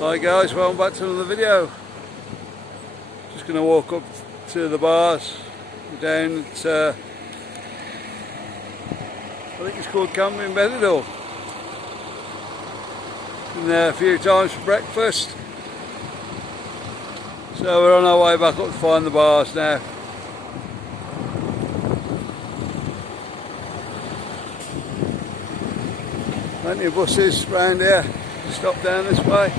Hi guys, welcome back to another video. Just going to walk up to the bars down at, I think it's called Camping in Benidorm. Been there a few times for breakfast. So we're on our way back up to find the bars now. Plenty of buses round here. Stop down this way.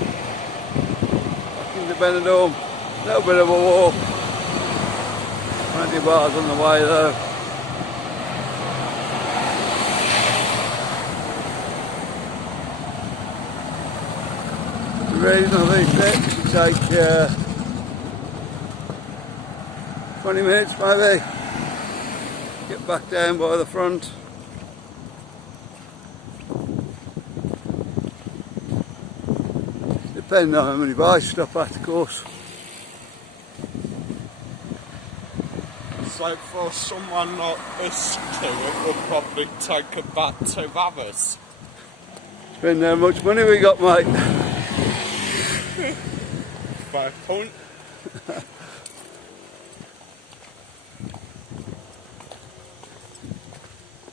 Back into Benidorm. A little bit of a walk. Plenty of bars on the way though. The reason of these trips will take 20 minutes maybe. Get back down by the front. Depending on how many bars you stop at, of course. So for someone like us two, it would probably take about 2 hours. Depending how much money we got, mate. Fair point.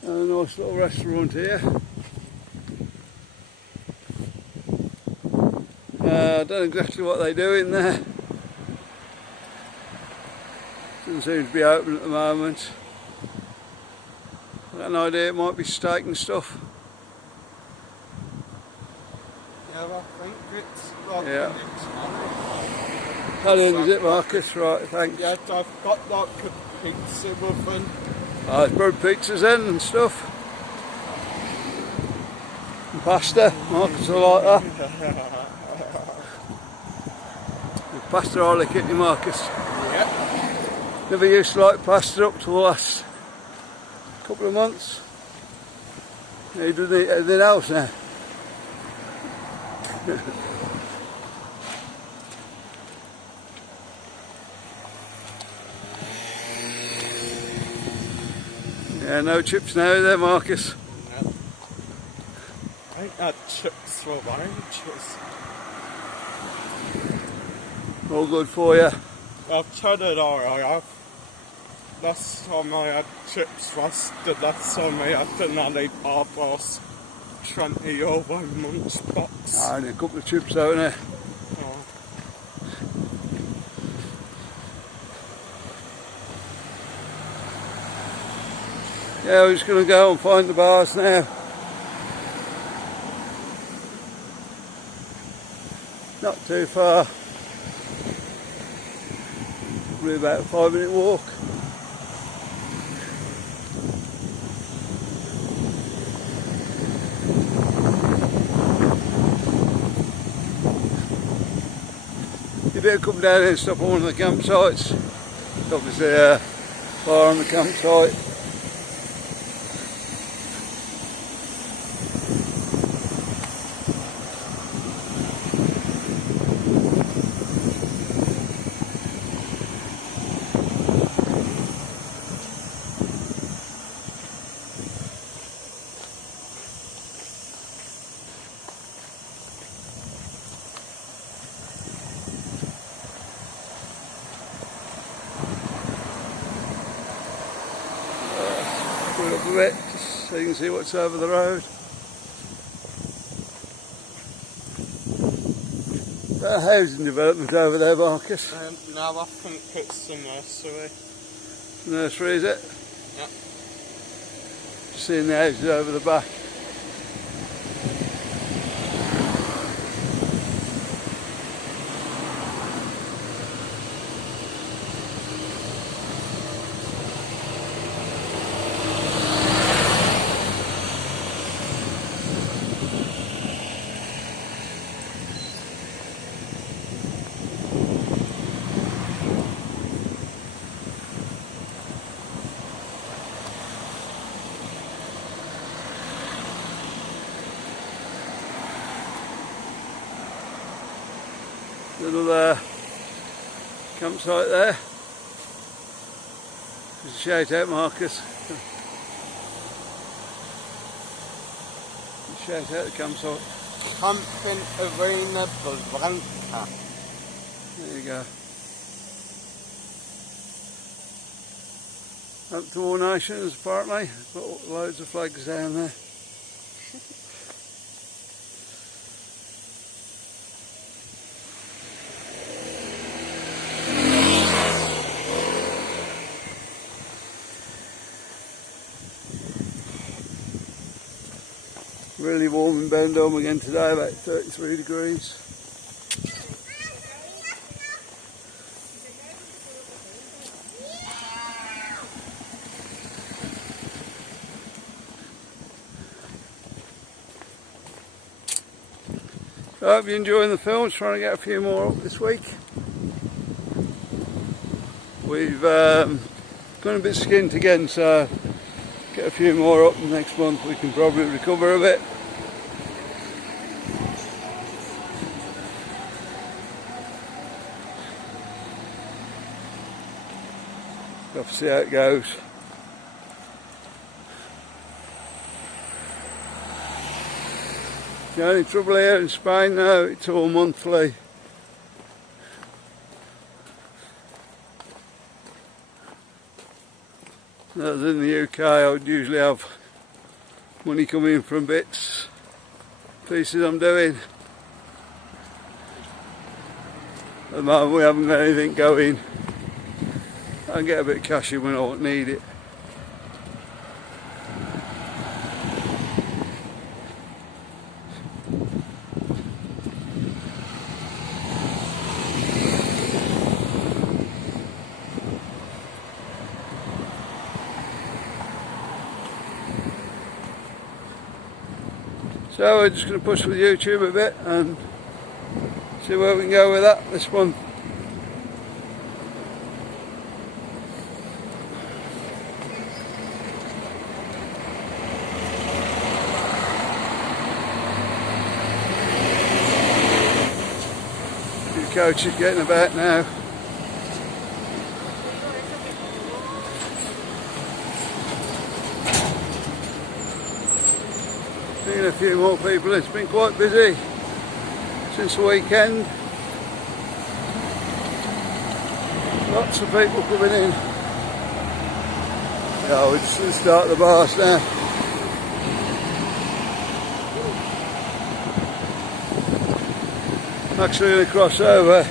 A nice little restaurant here. I don't know exactly what they do in there. Doesn't seem to be open at the moment. I've got an idea, it might be steak and stuff. Yeah, I think it's like Yeah. it's How is it, Marcus? Right, thanks. yeah, I've got like a pizza oven. Oh, there's bread pizzas in and stuff. And pasta, Marcus will like that. Pasta I like it, Marcus. Yeah. Never used to like pasta up to the last couple of months. He doesn't eat anything else now. Yeah, no chips now there, Marcus. No. I ain't had chips for ages. All good for you. I've tried it all I have. Last time I had chips was the last time I had the Nanny Barbars 20 over lunchbox. Only a couple of chips out there. Oh. Yeah, we're just going to go and find the bars now. Not too far. Probably about a 5-minute walk. You better come down here and stop on one of the campsites. There's obviously a bar on the campsite. Put it up a bit just so you can see what's over the road. Is that a housing development over there, Marcus? No, I think it's the nursery. Nursery, is it? Yeah. Just seeing the houses over the back. Little campsite there. Just a shout out, Marcus. Shout out the campsite. Camping Arena Blanca. There you go. Up to all nations apparently. Got loads of flags down there. Really warm in Benidorm again today, about 33 degrees. So I hope you're enjoying the films, trying to get a few more up this week. We've gone a bit skint again, so get a few more up, and next month we can probably recover a bit. We'll have to see how it goes. The only trouble here in Spain now, it's all monthly. As in the UK, I would usually have money coming in from bits, pieces I'm doing. At the moment we haven't got anything going. I can get a bit of cash in when I don't need it. So we're just going to push with YouTube a bit and see where we can go with that this month. The coach is getting about now. Seeing a few more people. It's been quite busy since the weekend. Lots of people coming in. Yeah, we're just going to start the bars now. I'm actually going to cross over.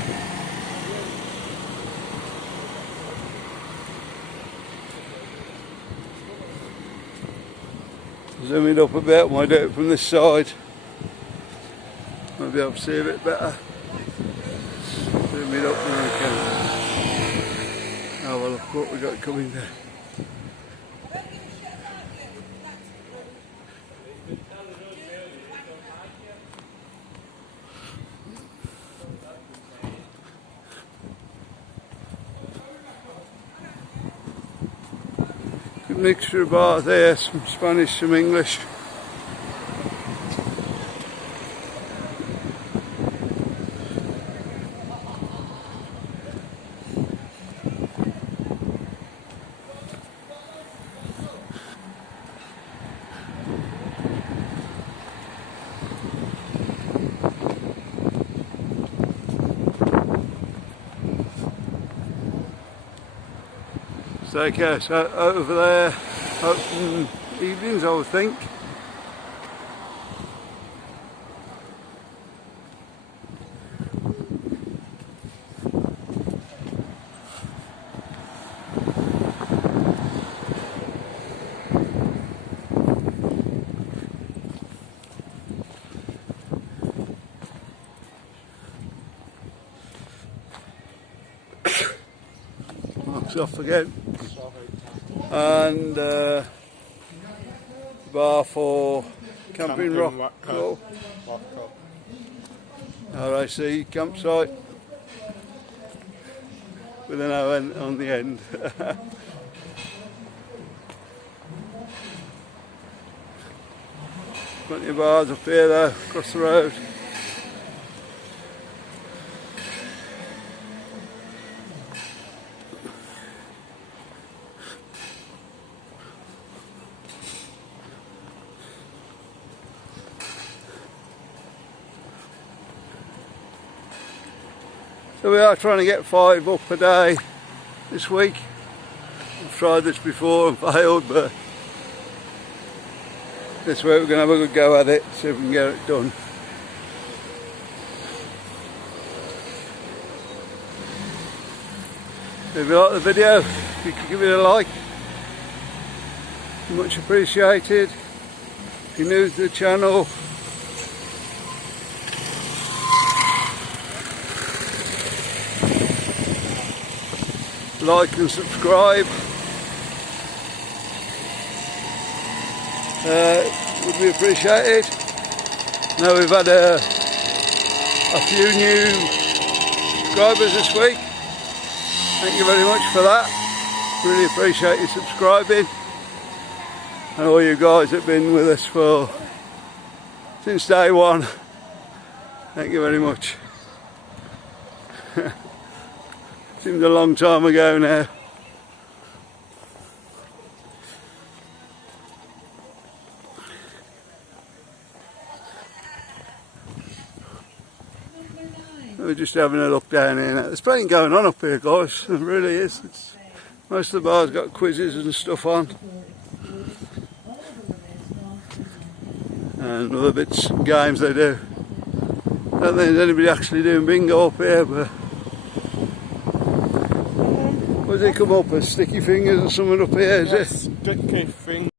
Zoom it up a bit, might do it from this side. Might be able to see a bit better. Zoom it up when we can. Oh well, look what we got coming there. Good mixture of bars there, some Spanish, some English. Steakhouse over there, open evenings I would think. Marks off again. And bar for camping rock. RIC campsite with an O on the end. Plenty of bars up here though, across the road. So we are trying to get 5 up a day this week. I've tried this before and failed, but this week we're going to have a good go at it, see if we can get it done. If you like the video, if you could give it a like, much appreciated. If you're new to the channel, like and subscribe. Would be appreciated. Now we've had a few new subscribers this week. Thank you very much for that. Really appreciate you subscribing, and all you guys that have been with us since day one. Thank you very much. Seems a long time ago now. We're just having a look down here now. There's plenty going on up here, guys. There really is. Most of the bars got quizzes and stuff on, and other bits and games they do. I don't think there's anybody actually doing bingo up here, but what does it come up as? Sticky fingers or something up here, is it? Sticky fingers.